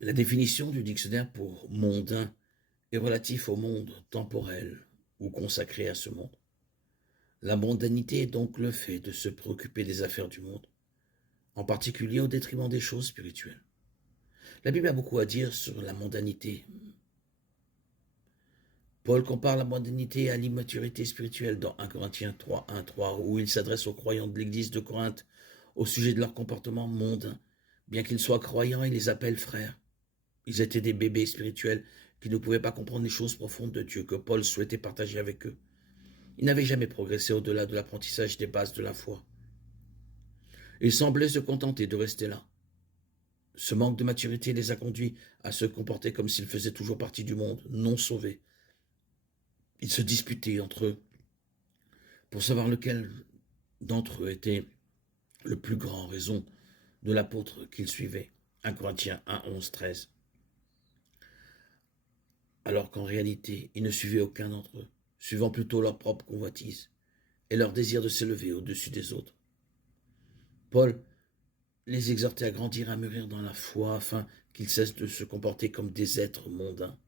La définition du dictionnaire pour mondain est relatif au monde temporel ou consacré à ce monde. La mondanité est donc le fait de se préoccuper des affaires du monde, en particulier au détriment des choses spirituelles. La Bible a beaucoup à dire sur la mondanité. Paul compare la mondanité à l'immaturité spirituelle dans 1 Corinthiens 3, 1, 3, où il s'adresse aux croyants de l'église de Corinthe au sujet de leur comportement mondain. Bien qu'ils soient croyants, il les appelle frères. Ils étaient des bébés spirituels qui ne pouvaient pas comprendre les choses profondes de Dieu que Paul souhaitait partager avec eux. Ils n'avaient jamais progressé au-delà de l'apprentissage des bases de la foi. Ils semblaient se contenter de rester là. Ce manque de maturité les a conduits à se comporter comme s'ils faisaient toujours partie du monde, non sauvés. Ils se disputaient entre eux pour savoir lequel d'entre eux était le plus grand, en raison de l'apôtre qu'ils suivaient. 1 Corinthiens 1, 11, 13. Alors qu'en réalité, ils ne suivaient aucun d'entre eux, suivant plutôt leur propre convoitise et leur désir de s'élever au-dessus des autres. Paul les exhortait à grandir et à mûrir dans la foi afin qu'ils cessent de se comporter comme des êtres mondains.